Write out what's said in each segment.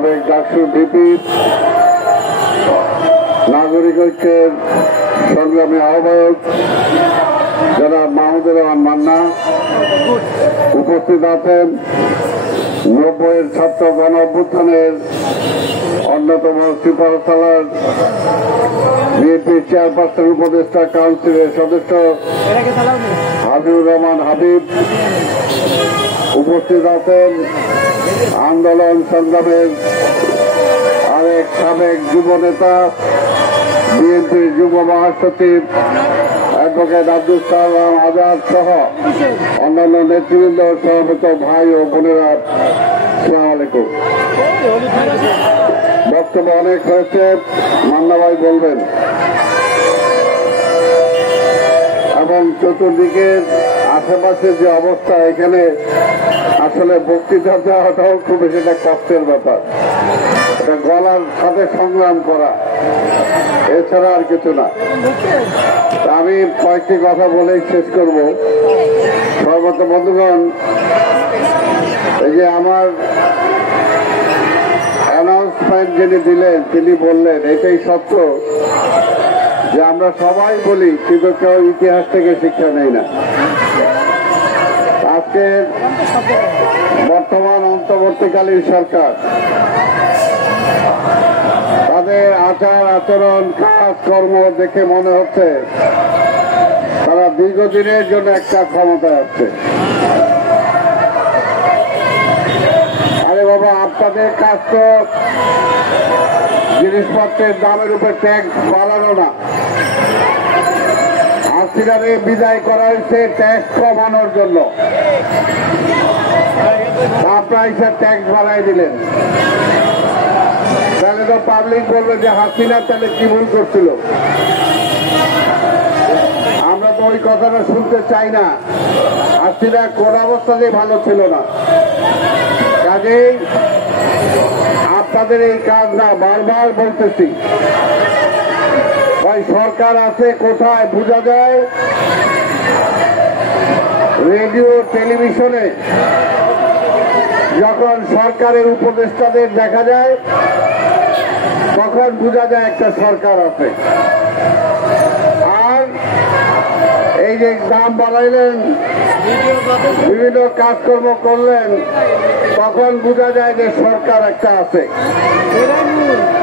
সাবেক ডাকসু ভিপি, নাগরিক ঐক্যের সংগ্রামী আহ্বায়ক যারা মাহমুদুর রহমান মান্না উপস্থিত আছেন, 90-এর ছাত্র গণ অভ্যুত্থানের অন্যতম সুপারস্টার বিএনপি চেয়ারপারসন উপদেষ্টা কাউন্সিলের সদস্য হাবিবুর রহমান হাবিব উপস্থিত আছেন, আন্দোলন সংগ্রামের আরেক সাবেক যুব নেতা বিএনপির যুব মহাসচিব অ্যাডভোকেট আব্দুল সালাম আজাদ সহ অন্যান্য নেতৃবৃন্দ, সমবেত ভাই ও বোনেরা, আসসালামু আলাইকুম। বক্তব্য অনেক হয়েছে, মান্না ভাই বলবেন। এবং চতুর্দিকে আশেপাশের যে অবস্থা, এখানে আসলে বক্তৃতা দেওয়াটাও খুব বেশি একটা কষ্টের ব্যাপার। এটা গলার সাথে সংগ্রাম করা, এছাড়া আর কিছু না। আমি কয়েকটি কথা বলেই শেষ করব। সর্বত বন্ধুগণ, এই যে আমার অ্যানাউন্সমেন্ট যিনি দিলেন তিনি বললেন এটাই সত্য যে আমরা সবাই বলি, কিন্তু কেউ ইতিহাস থেকে শিক্ষা নেই না। আজকে বর্তমান অন্তর্বর্তীকালীন সরকার তাদের আচার আচরণ কাজকর্ম দেখে মনে হচ্ছে তারা দীর্ঘদিনের জন্য একটা ক্ষমতায় আসছে। আরে বাবা, আপনাদের কাজ তো জিনিসপত্রের দামের উপর ট্যাক্স বাড়ানো না, হাসিনারে বিদায় করা হয়েছে ট্যাক্স কমানোর জন্য। আপনারা এসে ট্যাক্স বাড়াই দিলেন, তাহলে তো পাবলিক বলবে যে হাসিনা তাহলে কি ভুল করছিল। আমরা তো ওই কথাটা শুনতে চাই না। হাসিনা কোন অবস্থাতেই ভালো ছিল না। কাজেই আপনাদের এই কাজ না, বারবার বলতেছি, ভাই সরকার আছে কোথায় বোঝা যায় রেডিও টেলিভিশনে। যখন সরকারের উপদেষ্টাদের দেখা যায় তখন বোঝা যায় একটা সরকার আছে। আর এই যে দাম বাড়াইলেন, বিভিন্ন কাজকর্ম করলেন, তখন বোঝা যায় যে সরকার একটা আছে।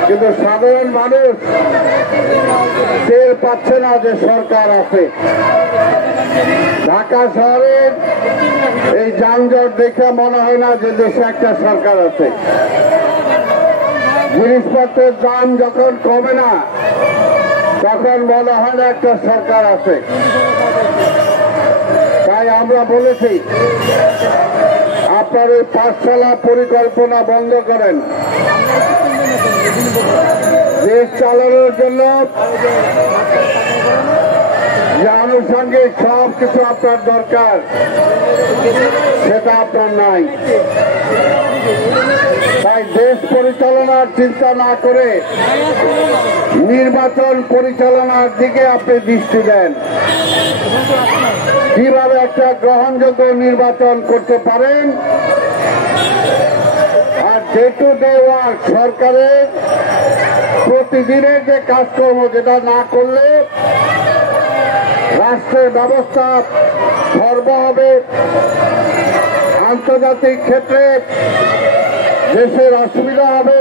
কিন্তু সাধারণ মানুষ টের পাচ্ছে না যে সরকার আছে। ঢাকা শহরের এই যানজট দেখে মনে হয় না যে দেশে একটা সরকার আছে। জিনিসপত্রের দাম যখন কমে না তখন মনে হয় না একটা সরকার আছে। তাই আমরা বলেছি, আপনার এই পাঠশালা পরিকল্পনা বন্ধ করেন। দেশ চালানোর জন্য যে আনুষঙ্গিক সব কিছু আপনার দরকার, সেটা আপনার নাই। তাই দেশ পরিচালনার চিন্তা না করে নির্বাচন পরিচালনার দিকে আপনি দৃষ্টি দেন। কিভাবে একটা গ্রহণযোগ্য নির্বাচন করতে পারেন, আর ডে টু ডে ওয়ার্ক সরকারের প্রতিদিনের যে কাজকর্ম, যেটা না করলে রাষ্ট্রের ব্যবস্থা খর্ব হবে, আন্তর্জাতিক ক্ষেত্রে দেশের অসুবিধা হবে।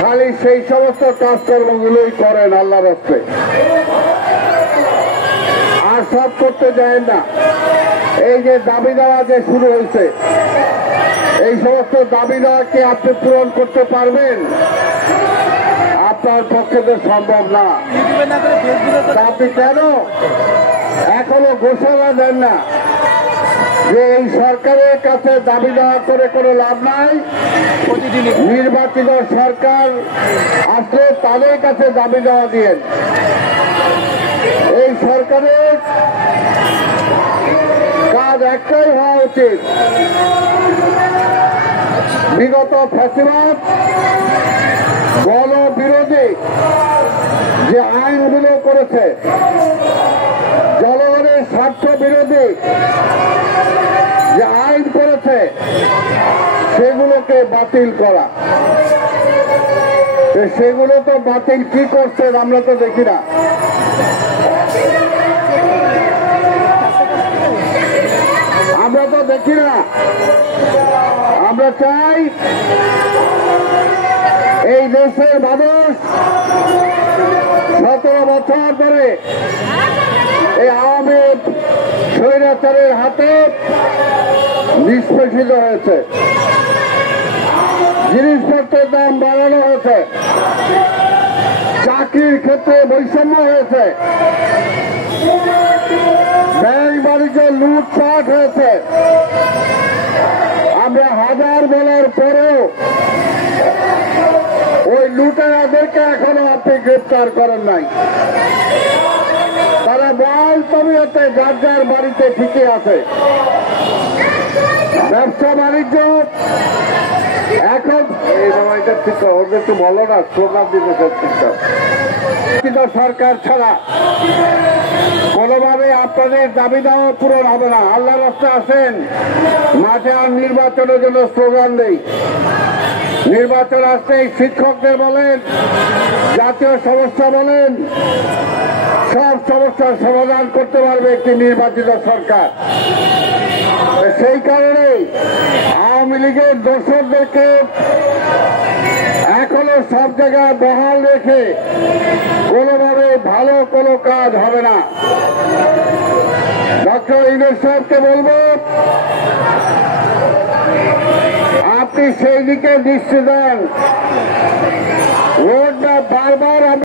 খালি সেই সমস্ত কাজকর্মগুলোই করেন আল্লাহর হস্তে, আর সব করতে যায় না। এই যে দাবি দেওয়া যে শুরু হয়েছে, এই সমস্ত দাবি দেওয়া কি আপনি পূরণ করতে পারবেন? আপনার পক্ষে তো সম্ভব না। আপনি কেন এখনো ঘোষণা দেন না যে এই সরকারের কাছে দাবি দেওয়া করে কোনো লাভ নাই? নির্বাচিত সরকার আসলে তাদের কাছে দাবি দেওয়া দিয়েন। এই সরকারের কাজ একটাই হওয়া উচিত, বিগত ফ্যাসিবাদ গণবিরোধী যে আইনগুলো করেছে, জনগণের স্বার্থ বিরোধী যে আইন করেছে, সেগুলো সেগুলোকে বাতিল করা। সেগুলো তো বাতিল কি করছেন আমরা তো দেখি না। আমরা তো দেখি না। আমরা চাই এই দেশের মানুষ 17 বছর ধরে এই আওয়ামী স্বৈরাচারের হাতে নিষ্পেষিত হয়েছে, জিনিসপত্রের দাম বাড়ানো হয়েছে, চাকরির ক্ষেত্রে বৈষম্য হয়েছে, ব্যাংক বাণিজ্য লুটপাট হয়েছে। আমরা হাজার বলার পরেও ওই লুটেরাদেরকে এখনো আপনি গ্রেপ্তার করেন নাই। তারা বল তবিয়তে যার যার বাড়িতে ঠিকই আছে। ব্যবসা বাণিজ্য এখন এই সময়টা ঠিক ওদের একটু বলো না, স্লোগান দিতে কিন্তু সরকার ছাড়া কোনোভাবে আপনাদের দাবি দাওয়া পূরণ হবে না। আল্লাহ রাস্তা আসেন, মাঠে আর নির্বাচনের জন্য স্লোগান দেই। নির্বাচন আসতেই শিক্ষকদের বলেন, জাতীয় সমস্যা বলেন, সব সমস্যার সমাধান করতে পারবে একটি নির্বাচিত সরকার। সেই কারণে আওয়ামী লীগের দোসরদেরকে এখনো সব জায়গায় বহাল রেখে কোনোভাবে ভালো কোনো কাজ হবে না। ডক্টর ইউনূস সাহেবকে বলবো, আপনি সেই দিকে দৃষ্টি দেন। রোডটা বারবার